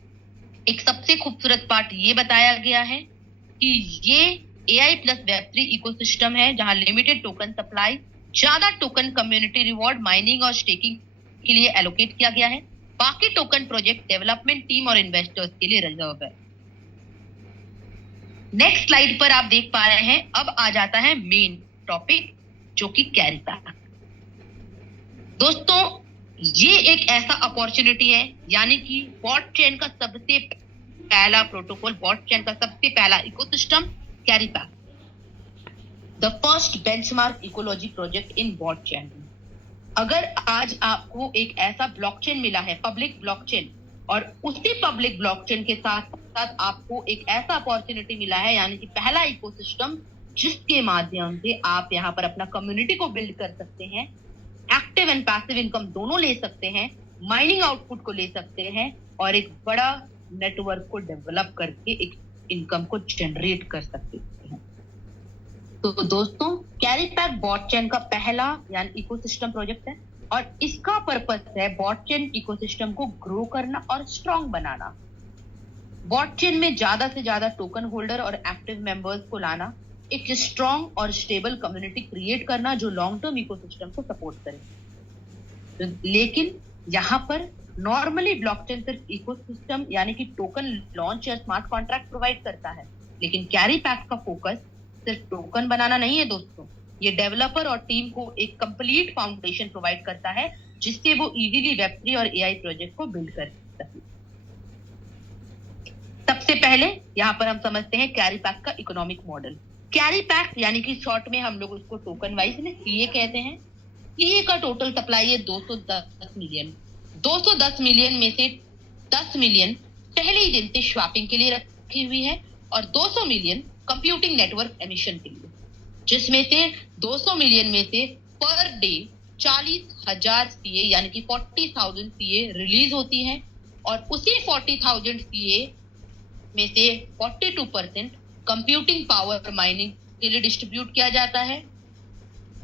एक सबसे खूबसूरत पार्ट ये बताया गया है कि ये AI प्लस Web3 इकोसिस्टम है जहां लिमिटेड टोकन सप्लाई, ज्यादा टोकन कम्युनिटी रिवॉर्ड, माइनिंग और स्टेकिंग के लिए एलोकेट किया गया है। बाकी टोकन प्रोजेक्ट डेवलपमेंट टीम और इन्वेस्टर्स के लिए रिजर्व है। नेक्स्ट स्लाइड पर आप देख पा रहे हैं, अब आ जाता है मेन टॉपिक जो कि कैरी बैक। दोस्तों ये एक ऐसा अपॉर्चुनिटी है, यानी कि बॉटचेन का सबसे पहला प्रोटोकॉल, बॉटचेन का सबसे पहला ecosystem carry back, the first benchmark ecology project in Botchain. अगर आज आपको एक ऐसा ब्लॉकचेन मिला है, पब्लिक ब्लॉकचेन, और उसी पब्लिक ब्लॉकचेन के साथ साथ आपको एक ऐसा अपॉर्चुनिटी मिला है, यानी कि पहला इकोसिस्टम जिसके माध्यम से आप यहाँ पर अपना कम्युनिटी को बिल्ड कर सकते हैं, एक्टिव एंड पैसिव इनकम दोनों ले सकते हैं, माइनिंग आउटपुट को ले सकते हैं और एक बड़ा नेटवर्क को डेवलप करके एक इनकम को जनरेट कर सकते हैं। तो दोस्तों कैरी बैक बॉटचेन का पहला यानी इकोसिस्टम प्रोजेक्ट है और इसका पर्पस है बॉटचेन इकोसिस्टम को ग्रो करना और स्ट्रॉन्ग बनाना। बॉटचेन में ज्यादा से ज्यादा टोकन होल्डर और एक्टिव मेंबर्स को लाना, एक स्ट्रॉन्ग और स्टेबल कम्युनिटी क्रिएट करना जो लॉन्ग टर्म इकोसिस्टम को सपोर्ट करे। लेकिन यहाँ पर नॉर्मली ब्लॉकचेन सिर्फ इकोसिस्टम यानी कि टोकन लॉन्च या स्मार्ट कॉन्ट्रैक्ट प्रोवाइड करता है, लेकिन कैरी बैक का फोकस सिर्फ टोकन बनाना नहीं है दोस्तों, ये डेवलपर और टीम को एक कंप्लीट फाउंडेशन प्रोवाइड करता है जिससे वो इजीली Web3 और AI प्रोजेक्ट को बिल्ड कर सके। सबसे पहले यहाँ पर हम समझते हैं कैरी बैक का इकोनॉमिक मॉडल। कैरी बैक यानी कि शॉर्ट में हम लोग उसको टोकन वाइज में CA कहते हैं। CA का टोटल सप्लाई है 210 मिलियन। 210 मिलियन में से 10 मिलियन पहले ही दिन से स्वैपिंग के लिए रखी हुई है और 200 मिलियन कंप्यूटिंग नेटवर्क एमिशन के लिए, जिसमें से 200 मिलियन में से पर डे 40,000 CA यानी कि 40,000 CA रिलीज होती है और उसी 40,000 CA में से 42% कंप्यूटिंग पावर माइनिंग के लिए डिस्ट्रीब्यूट किया जाता है,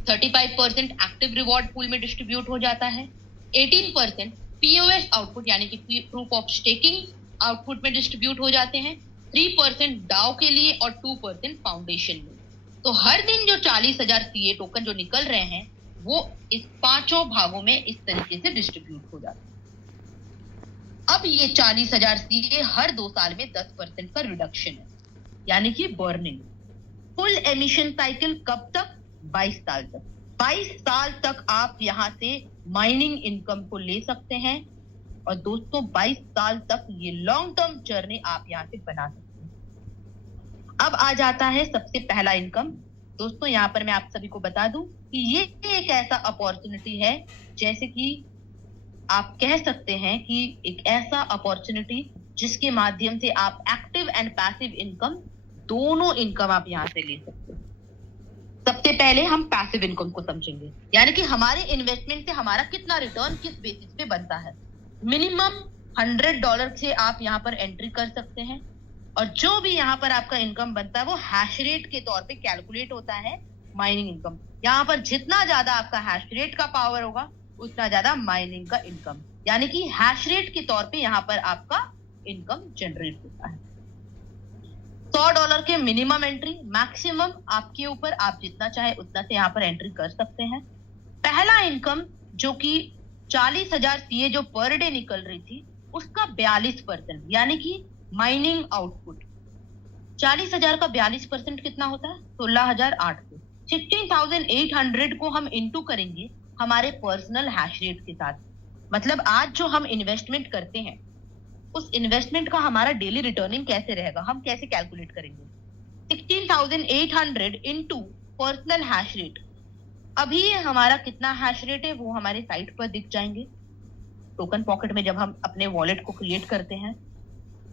35% एक्टिव रिवॉर्ड पूल में डिस्ट्रीब्यूट हो जाता है, 18% POS आउटपुट यानी कि प्रूफ ऑफ स्टेकिंग आउटपुट में डिस्ट्रीब्यूट हो जाते हैं, 3% DAO के लिए और 2% फाउंडेशन में। तो हर दिन जो 40,000 CA टोकन जो निकल रहे हैं वो इस पांचों भागों में इस तरीके से डिस्ट्रीब्यूट हो जाते हैं। अब ये 40,000 CA हर 2 साल में 10% का रिडक्शन है, यानी कि बर्निंग। फुल एमिशन साइकिल कब तक? 22 साल तक। 22 साल तक आप यहाँ से माइनिंग इनकम को ले सकते हैं और दोस्तों 22 साल तक ये लॉन्ग टर्म जर्नी आप यहाँ से बना सकते हैं। अब आ जाता है सबसे पहला इनकम। दोस्तों यहाँ पर मैं आप सभी को बता दूं कि ये एक ऐसा अपॉर्चुनिटी है, जैसे कि आप कह सकते हैं कि एक ऐसा अपॉर्चुनिटी जिसके माध्यम से आप एक्टिव एंड पैसिव इनकम दोनों इनकम आप यहाँ से ले सकते हैं। सबसे पहले हम पैसिव इनकम को समझेंगे, यानी कि हमारे इन्वेस्टमेंट से हमारा कितना रिटर्न किस बेसिस पे बनता है। मिनिमम $100 से आप यहाँ पर एंट्री कर सकते हैं और जो भी यहाँ पर आपका इनकम बनता है वो हैश रेट के तौर पे कैलकुलेट होता है माइनिंग इनकम। यहाँ पर जितना ज्यादा आपका हैश रेट का पावर होगा उतना ज्यादा माइनिंग का इनकम, यानी कि हैश रेट के तौर पे यहाँ पर आपका इनकम जनरेट होता है। $100 के मिनिमम एंट्री, मैक्सिमम आपके ऊपर, आप जितना चाहे उतना से यहाँ पर एंट्री कर सकते हैं। पहला इनकम जो कि 40,000 CA जो पर डे निकल रही थी उसका 42%, यानी कि माइनिंग आउटपुट 40,000 का 42% कितना होता है? 16,800। 16,800 को हम इनटू करेंगे हमारे पर्सनल हैश रेट के साथ। मतलब आज जो हम इन्वेस्टमेंट करते हैं उस इन्वेस्टमेंट का हमारा डेली रिटर्निंग कैसे रहेगा, हम कैसे कैलकुलेट करेंगे? 16,800 इनटू पर्सनल हैश रेट अभी हमारा कितना हैश रेट है वो हमारे साइट पर दिख जाएंगे। टोकन पॉकेट में जब हम अपने वॉलेट को क्रिएट करते हैं,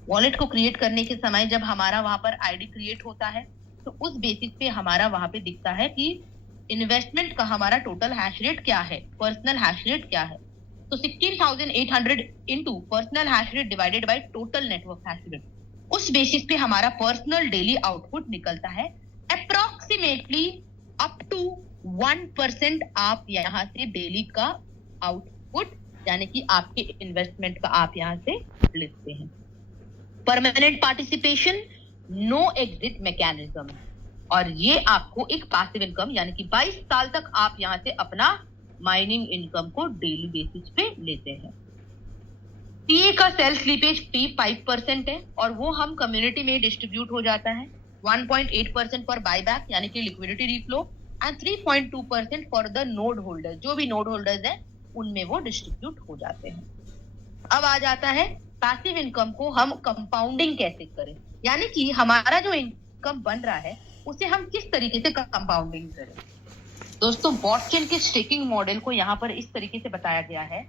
वॉलेट को क्रिएट करने के समय जब हमारा वहां पर आईडी क्रिएट होता है तो उस बेसिस पे हमारा वहां पे दिखता है कि इन्वेस्टमेंट का हमारा टोटल हैश रेट क्या है, पर्सनल हैश रेट क्या है। तो 16,800 into personal hash rate divided by total network hash rate, उस बेसिस पे हमारा पर्सनल डेली आउटपुट निकलता है। अप्रोक्सीमेटली अप टू 1% आप यहाँ से डेली का आउटपुट यानी कि आपके इन्वेस्टमेंट का आप यहाँ से लेते हैं। Permanent participation, no exit mechanism, और ये आपको एक पैसिव इनकम यानी कि 22 साल तक आप यहाँ से अपना माइनिंग इनकम को डेली बेसिस पे लेते हैं। टीए का सेल स्लीपेज फी 5% है और वो हम कम्युनिटी में डिस्ट्रीब्यूट हो जाता है। 1.8% पर बायबैक यानी कि liquidity reflow and 3.2% for the node holder, जो भी नोड होल्डर्स हैं उनमें वो डिस्ट्रीब्यूट हो जाते हैं। अब आ जाता है पैसिव इनकम को हम कंपाउंडिंग कैसे करें, यानी कि हमारा जो इनकम बन रहा है उसे हम किस तरीके से कंपाउंडिंग करें। दोस्तों, बॉटचेन के स्टेकिंग मॉडल को यहाँ पर इस तरीके से बताया गया है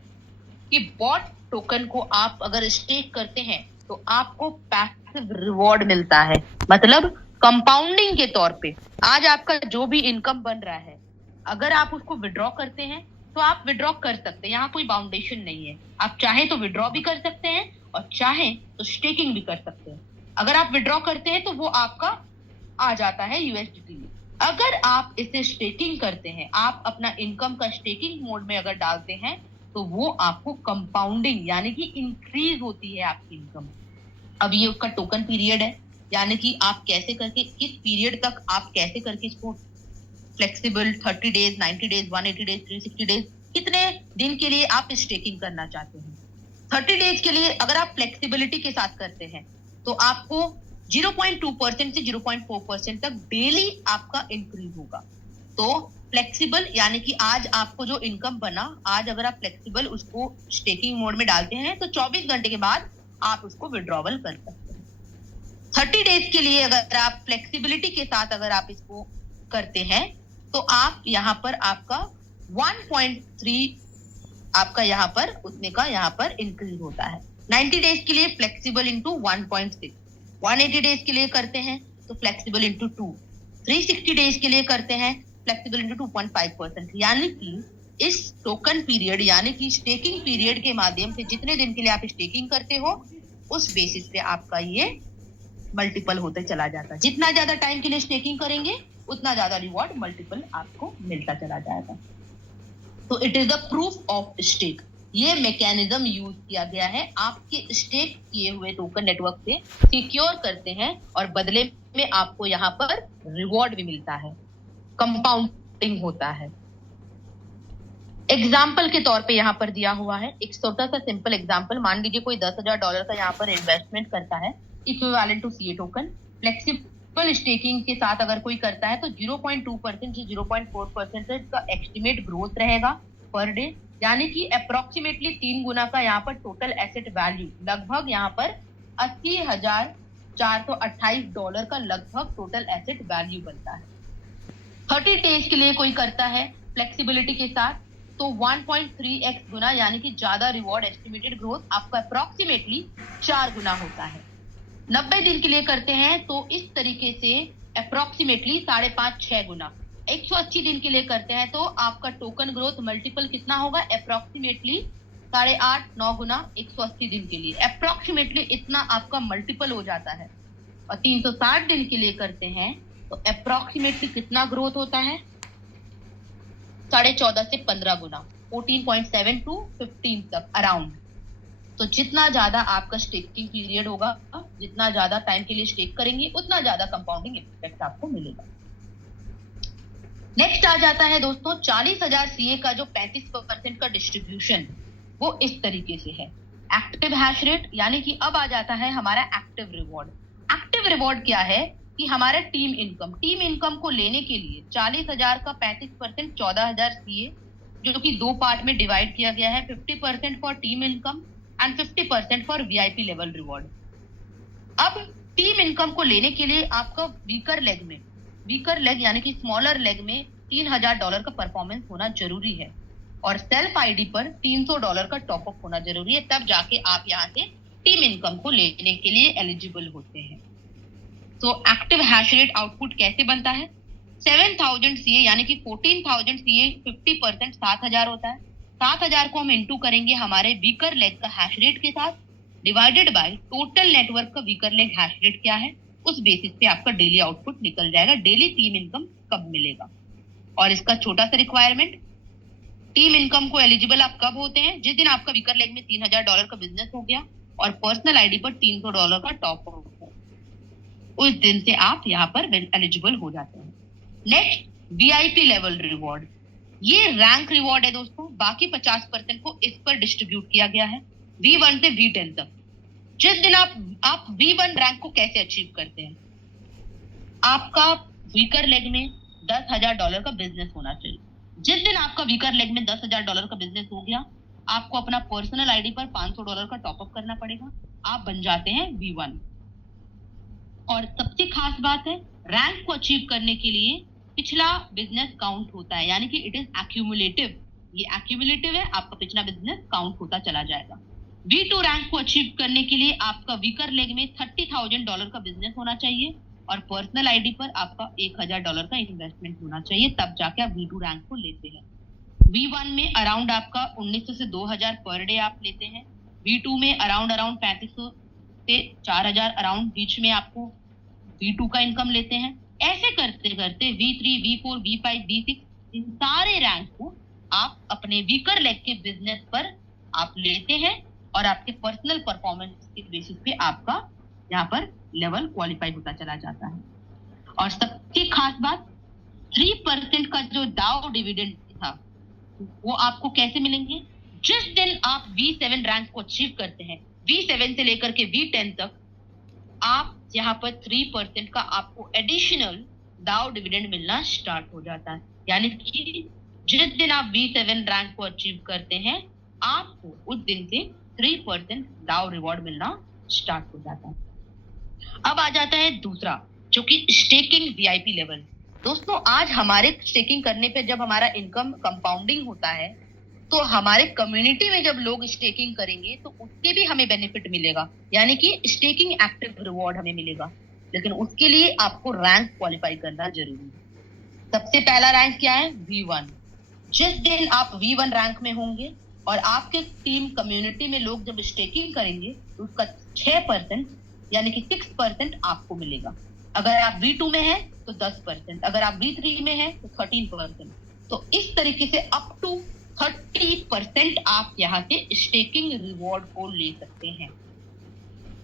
कि बॉट टोकन को आप अगर स्टेक करते हैं तो आपको पैसिव रिवॉर्ड मिलता है, मतलब कंपाउंडिंग के तौर पे। आज आपका जो भी इनकम बन रहा है अगर आप उसको विड्रॉ करते हैं तो आप विड्रॉ कर सकते हैं, यहाँ कोई बाउंडेशन नहीं है। आप चाहें तो विड्रॉ भी कर सकते हैं और चाहें तो स्टेकिंग भी कर सकते हैं। अगर आप विड्रॉ करते हैं तो वो आपका आ जाता है यूएसडीटी में। अगर आप इसे स्टेकिंग करते हैं, आप अपना इनकम का स्टेकिंग मोड में अगर डालते हैं तो वो आपको कंपाउंडिंग यानी कि इंक्रीज होती है आपकी इनकम। अब ये उसका टोकन पीरियड है, यानी कि आप कैसे करके किस पीरियड तक आप कैसे करके इसको flexible 30 days, 90 days, 180 days, 360 days, कितने दिन के लिए आप स्टेकिंग करना चाहते हैं। 30 डेज के लिए अगर आप फ्लेक्सिबिलिटी के साथ करते हैं तो आपको 0.2% से 0.4% तक डेली आपका इंक्रीज होगा। तो फ्लेक्सिबल यानी कि आज आपको जो इनकम बना, आज अगर आप फ्लेक्सिबल उसको स्टेकिंग मोड में डालते हैं तो 24 घंटे के बाद आप उसको विड्रॉवल कर सकते हैं। 30 डेज के लिए अगर आप फ्लेक्सिबिलिटी के साथ अगर आप इसको करते हैं तो आप यहाँ पर आपका 1.3 आपका यहाँ पर उतने का यहाँ पर इंक्रीज होता है। 90 डेज के लिए फ्लेक्सिबल इंटू 1.6, 180 डेज के लिए करते हैं तो फ्लेक्सिबल इंटू 2, 360 डेज के लिए करते हैं फ्लेक्सिबल इंटू 2.5%। यानी कि इस टोकन पीरियड यानी कि स्टेकिंग पीरियड के माध्यम से जितने दिन के लिए आप स्टेकिंग करते हो उस बेसिस पे आपका ये मल्टीपल होते चला जाता है। जितना ज्यादा टाइम के लिए स्टेकिंग करेंगे उतना ज्यादा रिवॉर्ड मल्टीपल आपको मिलता चला जाएगा। तो it is the proof of stake. ये मैकेनिज्म यूज किया गया है, आपके स्टेक किए हुए टोकन नेटवर्क से सिक्योर करते हैं और बदले में आपको यहाँ पर रिवॉर्ड भी मिलता है, कंपाउंडिंग होता है। एग्जाम्पल के तौर पे यहाँ पर दिया हुआ है एक छोटा सा सिंपल एग्जाम्पल। मान लीजिए कोई $10,000 का यहाँ पर इन्वेस्टमेंट करता है equivalent to CA token. Flexible staking के साथ अगर कोई करता है तो 0.2% से 0.4% का एस्टिमेट ग्रोथ रहेगा पर डे, यानी कि अप्रोक्सीमेटली 3 गुना का यहाँ पर टोटल एसेट वैल्यू, लगभग यहाँ पर $80,428 का लगभग टोटल एसेट वैल्यू बनता है। 30 डेज के लिए कोई करता है फ्लेक्सिबिलिटी के साथ तो 1.3x गुना यानी कि ज्यादा रिवॉर्ड एस्टिमेटेड ग्रोथ आपका अप्रोक्सीमेटली 4 गुना होता है। 90 दिन के लिए करते हैं तो इस तरीके से अप्रोक्सीमेटली 5.5-6 गुना। 180 दिन के लिए करते हैं तो आपका टोकन ग्रोथ मल्टीपल कितना होगा, अप्रोक्सीमेटली 8.5-9 गुना 180 दिन के लिए, अप्रोक्सीमेटली इतना आपका मल्टीपल हो जाता है। और 360 दिन के लिए करते हैं तो अप्रोक्सीमेटली कितना ग्रोथ होता है, 14.5 से 15 गुना, 14.7 to 15 तक अराउंड। तो जितना ज्यादा आपका स्टेकिंग पीरियड होगा, जितना ज्यादा टाइम के लिए स्टेक करेंगे उतना ज्यादा कंपाउंडिंग इफेक्ट आपको मिलेगा। नेक्स्ट आ जाता है दोस्तों 40,000 सीए का जो 35% का डिस्ट्रीब्यूशन, वो इस तरीके से है। एक्टिव हैश रेट यानी कि अब आ जाता है हमारा एक्टिव रिवॉर्ड। एक्टिव रिवॉर्ड क्या है कि हमारा टीम इनकम को लेने के लिए 40,000 का 35% 14,000 सीए, जो कि 2 पार्ट में डिवाइड किया गया है, 50% for team income and 50% for VIP level reward. अब टीम इनकम को लेने के लिए आपका वीकर लेग यानी कि स्मॉलर लेग में $3000 का परफॉर्मेंस होना जरूरी है और सेल्फ आईडी पर $300 का टॉपअप होना जरूरी है, तब जाके आप यहाँ से टीम इनकम को लेने के लिए एलिजिबल होते हैं। तो एक्टिव हैश रेट आउटपुट कैसे बनता है? 7000 CA यानी कि 14000 CA 50% 7000 होता है। 7000 को हम इंटू करेंगे हमारे वीकर लेग का हैश रेट के साथ, डिवाइडेड बाय टोटल नेटवर्क का वीकर लेग हैश रेट क्या है, उस बेसिस पे आपका डेली आउटपुट निकल जाएगा, डेली टीम इनकम कब मिलेगा। और इसका छोटा सा रिक्वायरमेंट, टीम इनकम को एलिजिबल आप कब होते हैं? जिस दिन आपका वीकर लेग में $3000 का बिजनेस हो गया और पर्सनल आईडी पर $300 का टॉप अप हो, उस दिन से आप यहाँ पर एलिजिबल हो जाते हैं। Next, VIP level reward. ये रैंक रिवॉर्ड है दोस्तों, बाकी 50% को इस पर डिस्ट्रीब्यूट किया गया है V1 से V10 तक। जिस दिन आप V1 रैंक को कैसे अचीव करते हैं? आपका वीकर लेग में $10,000 का बिजनेस होना चाहिए। जिस दिन आपका वीकर लेग में $10,000 का बिजनेस हो गया, आपको अपना पर्सनल आईडी पर $500 का टॉपअप करना पड़ेगा, आप बन जाते हैं V1। और सबसे खास बात है, रैंक को अचीव करने के लिए पिछला बिजनेस काउंट होता है, यानी कि इट इज एक्यूमुलेटिव। ये एक्यूमुलेटिव है, आपका पिछला बिजनेस काउंट होता चला जाएगा। V2 रैंक को अचीव करने के लिए आपका वीकर लेग में $30,000 का बिजनेस होना चाहिए और पर्सनल आईडी पर आपका $1,000 का इन्वेस्टमेंट होना चाहिए, तब जाके आप V2 रैंक को लेते हैं। V1 में अराउंड आपका 1900 से 2000 पर डे आप लेते हैं। V2 में अराउंड 3500 से 4000 अराउंड बीच में आपको V2 का इनकम लेते हैं। ऐसे करते करते V3, V4, V5, V6 इन सारे रैंक को आप अपने वीकर लेग के बिजनेस पर आप लेते हैं और आपके पर्सनल परफॉर्मेंस के बेसिस पे आपका यहाँ पर लेवल क्वालिफाई होता चला जाता है। और सबसे खास बात, 3% का जो डाउ डिविडेंड था वो आपको कैसे मिलेंगे? जिस दिन आप V7 रैंक को अचीव करते हैं, V7 से लेकर के V10 तक आप यहाँ पर 3% का आपको एडिशनल डाउ डिविडेंड मिलना स्टार्ट हो जाता है। यानी कि जिस दिन आप V7 रैंक को अचीव करते हैं, आपको उस दिन से 3% डाउ रिवॉर्ड मिलना स्टार्ट हो जाता है। अब आ जाता है दूसरा, जो कि स्टेकिंग VIP लेवल। दोस्तों, आज हमारे स्टेकिंग करने पे जब हमारा इनकम कंपाउंडिंग होता है, तो हमारे कम्युनिटी में जब लोग स्टेकिंग करेंगे तो उसके भी हमें बेनिफिट मिलेगा, यानी कि स्टेकिंग एक्टिव रिवॉर्ड हमें मिलेगा। लेकिन उसके लिए आपको रैंक क्वालिफाई करना जरूरी है। सबसे पहला रैंक क्या है? V1। जिस दिन आप V1 रैंक में होंगे और आपके टीम कम्युनिटी में लोग जब स्टेकिंग करेंगे तो उसका 6% यानी कि 6% आपको मिलेगा। अगर आप V2 में हैं तो 10%, अगर आप V3 में हैं तो 13%। तो इस तरीके से अप टू 30% आप यहाँ से स्टेकिंग रिवॉर्ड को ले सकते हैं।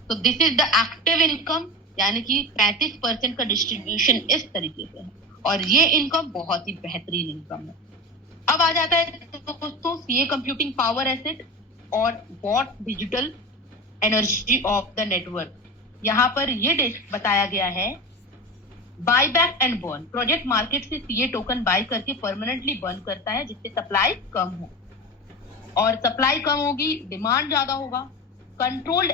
तो this is the active income, यानी कि 35% का डिस्ट्रीब्यूशन इस तरीके से है और ये इनकम बहुत ही बेहतरीन इनकम है। अब आ जाता है दोस्तों CA कंप्यूटिंग पावर एसेट और BOT digital energy of the network. यहाँ पर ये बताया गया है, buy back and burn. Project market से CA टोकन बाय करके परमानेंटली बर्न करता है, जिससे सप्लाई कम हो, और सप्लाई कम होगी, डिमांड ज्यादा होगा। कंट्रोल्ड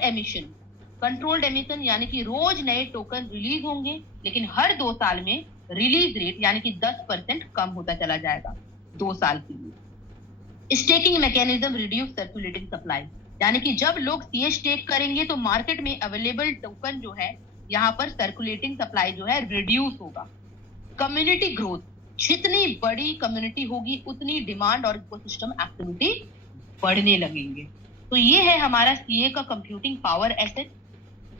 एमिशन यानी कि रोज नए टोकन रिलीज होंगे, लेकिन हर 2 साल में रिलीज रेट यानी कि 10% कम होता चला जाएगा 2 साल के लिए। Staking mechanism reduce circulating supply, यानी कि जब लोग CA स्टेक करेंगे तो मार्केट में अवेलेबल टोकन जो है, यहाँ पर सर्कुलेटिंग सप्लाई जो है रिड्यूस होगा। कम्युनिटी ग्रोथ, जितनी बड़ी कम्युनिटी होगी उतनी डिमांड और इकोसिस्टम एक्टिविटी बढ़ने लगेंगे। तो ये है हमारा CA का कंप्यूटिंग पावर एसेट।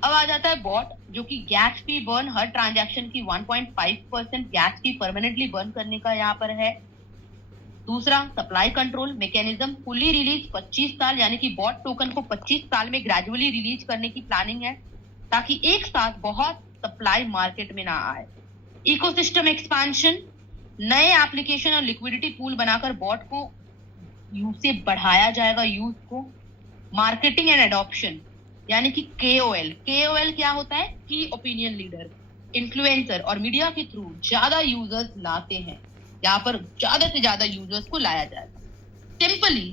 अब आ जाता है बॉट, जो कि गैस फी बर्न, हर ट्रांजैक्शन की 1.5% गैस फी परमानेंटली बर्न करने का यहाँ पर है। दूसरा, supply control mechanism, fully release 25 साल, यानी कि बॉट टोकन को 25 साल में ग्रेजुअली रिलीज करने की प्लानिंग है, ताकि एक साथ बहुत सप्लाई मार्केट में ना आए। इकोसिस्टम एक्सपेंशन, नए एप्लीकेशन और लिक्विडिटी पूल बनाकर बॉट को यूज से बढ़ाया जाएगा, यूज को। मार्केटिंग एंड एडॉप्शन, यानी कि KOL क्या होता है? की ओपिनियन लीडर, इन्फ्लुएंसर और मीडिया के थ्रू ज्यादा यूजर्स लाते हैं, यहाँ पर ज्यादा से ज्यादा यूजर्स को लाया जाएगा। सिंपली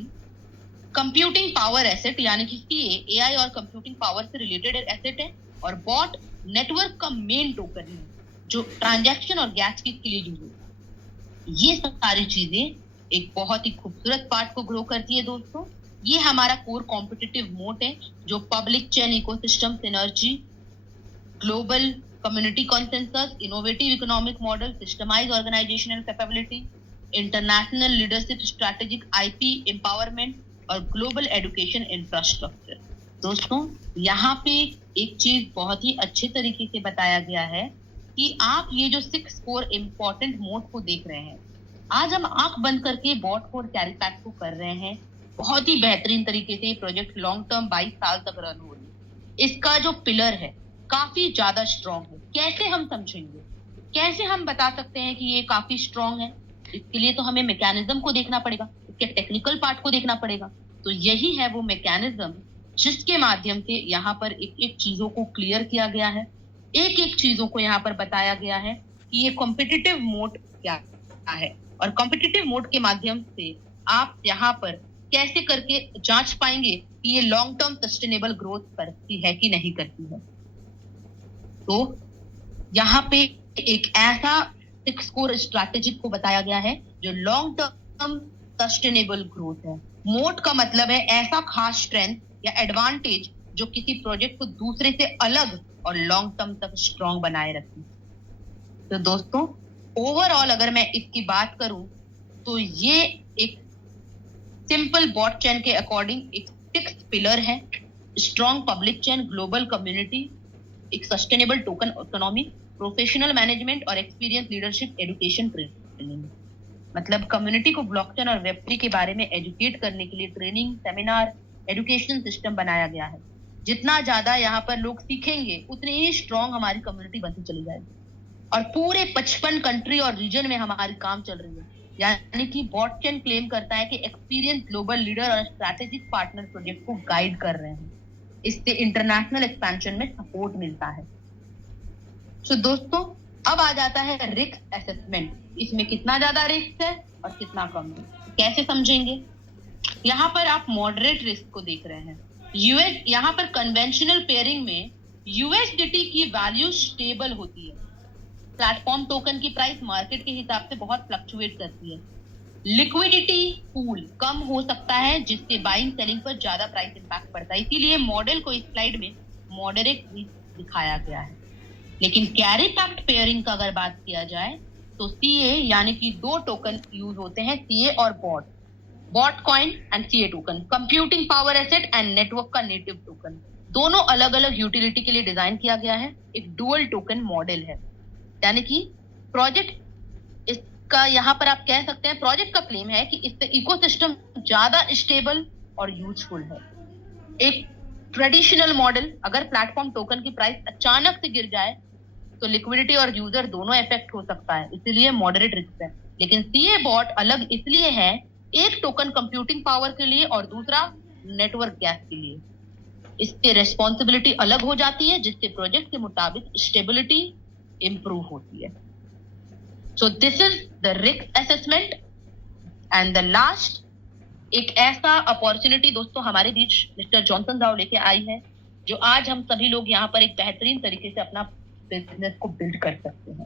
कंप्यूटिंग पावर एसेट यानी कि CA AI और कंप्यूटिंग पावर से रिलेटेड एसेट है, और बॉट नेटवर्क का मेन टोकन है जो ट्रांजैक्शन और गैस फीस के लिए यूज होता है। ये सारी चीजें एक बहुत ही खूबसूरत पार्ट को ग्रो करती है दोस्तों। ये हमारा कोर कॉम्पिटिटिव मोट है जो public chain ecosystem synergy, global community consensus, innovative economic model, systemize organisational capability, international leadership, strategic IP empowerment और ग्लोबल एजुकेशन इंफ्रास्ट्रक्चर। दोस्तों यहाँ पे एक चीज बहुत ही अच्छे तरीके से बताया गया है कि आप ये जो 6 कोर इंपॉर्टेंट मोड को देख रहे हैं, आज हम आंख बंद करके बॉट कोड कैरी पैक को कर रहे हैं। बहुत ही बेहतरीन तरीके से प्रोजेक्ट लॉन्ग टर्म 22 साल तक रन हो रही है। इसका जो पिलर है काफी ज्यादा स्ट्रॉन्ग है। कैसे हम समझेंगे, कैसे हम बता सकते हैं कि ये काफी स्ट्रॉन्ग है? इसके लिए तो हमें मैकेनिज्म को देखना पड़ेगा, इसके टेक्निकल पार्ट को देखना पड़ेगा। तो यही है वो मैकेनिज्म जिसके माध्यम से यहाँ पर एक एक चीजों को क्लियर किया गया है, एक एक चीजों को यहाँ पर बताया गया है कि ये कॉम्पिटिटिव मोड क्या है और कॉम्पिटिटिव मोड के माध्यम से आप यहाँ पर कैसे करके जांच पाएंगे कि ये लॉन्ग टर्म सस्टेनेबल ग्रोथ करती है कि नहीं करती है। तो यहाँ पे एक ऐसा 6 कोर स्ट्रैटेजी को बताया गया है जो लॉन्ग टर्म सस्टेनेबल ग्रोथ है। मोट का मतलब है ऐसा खास स्ट्रेंथ या एडवांटेज जो किसी प्रोजेक्ट को दूसरे से अलग और लॉन्ग टर्म तक स्ट्रॉन्ग बनाए रखे। तो दोस्तों ओवरऑल अगर मैं इसकी बात करूं तो ये एक सिंपल बॉट चेन के अकॉर्डिंग एक 6 पिलर है। Strong public chain, global community, एक sustainable token economy, professional management और एक्सपीरियंस लीडरशिप, एजुकेशन ट्रेनिंग। मतलब कम्युनिटी को ब्लॉकचेन और वेब3 के बारे में एजुकेट करने के लिए ट्रेनिंग, सेमिनार, एजुकेशन सिस्टम बनाया गया है। जितना ज्यादा यहाँ पर लोग सीखेंगे उतनी ही स्ट्रॉन्ग हमारी कम्युनिटी बनती चली जाएगी। और पूरे 55 कंट्री और रीजन में हमारी काम चल रही है। यानी कि बॉटचेन क्लेम करता है कि एक्सपीरियंस ग्लोबल लीडर और स्ट्रैटेजिक पार्टनर प्रोजेक्ट को गाइड कर रहे हैं। इससे इंटरनेशनल एक्सपेंशन में सपोर्ट मिलता है। तो दोस्तों अब आ जाता है रिस्क असेसमेंट। इसमें कितना ज्यादा रिस्क है और कितना कम है, कैसे समझेंगे? यहाँ पर आप मॉडरेट रिस्क को देख रहे हैं। यूएस यहाँ पर कन्वेंशनल पेयरिंग में यूएसडीटी की वैल्यू स्टेबल होती है। प्लेटफॉर्म टोकन की प्राइस मार्केट के हिसाब से बहुत फ्लक्चुएट करती है। लिक्विडिटी पूल कम हो सकता है जिससे बाइंग सेलिंग पर ज्यादा प्राइस इंपैक्ट पड़ता है। इसीलिए मॉडल को इस स्लाइड में मॉडरेट रिस्क दिखाया गया है। लेकिन कैरी पैक्ड पेयरिंग का अगर बात किया जाए तो सीए यानी कि 2 टोकन यूज होते हैं, सीए और BOT coin and CA token, computing power asset and network का नेटिव टोकन। दोनों अलग अलग यूटिलिटी के लिए डिजाइन किया गया है। एक डुअल टोकन मॉडल है। यानी कि प्रोजेक्ट इसका यहाँ पर आप कह सकते हैं, प्रोजेक्ट का क्लेम है कि इससे इकोसिस्टम ज्यादा स्टेबल और यूजफुल है। एक ट्रेडिशनल मॉडल, अगर प्लेटफॉर्म टोकन की प्राइस अचानक से गिर जाए तो लिक्विडिटी और यूजर दोनों इफेक्ट हो सकता है, इसलिए मॉडरेट रिस्क है। लेकिन सीए बॉट अलग इसलिए है, एक टोकन कंप्यूटिंग पावर के लिए और दूसरा नेटवर्क गैस के लिए। इससे रेस्पॉन्सिबिलिटी अलग हो जाती है जिससे प्रोजेक्ट के मुताबिक स्टेबिलिटी इंप्रूव होती है। So this is the risk assessment and the last एक ऐसा अपॉर्चुनिटी दोस्तों हमारे बीच मिस्टर जॉनसन राव लेके आई है जो आज हम सभी लोग यहाँ पर एक बेहतरीन तरीके से अपना बिजनेस को बिल्ड कर सकते हैं।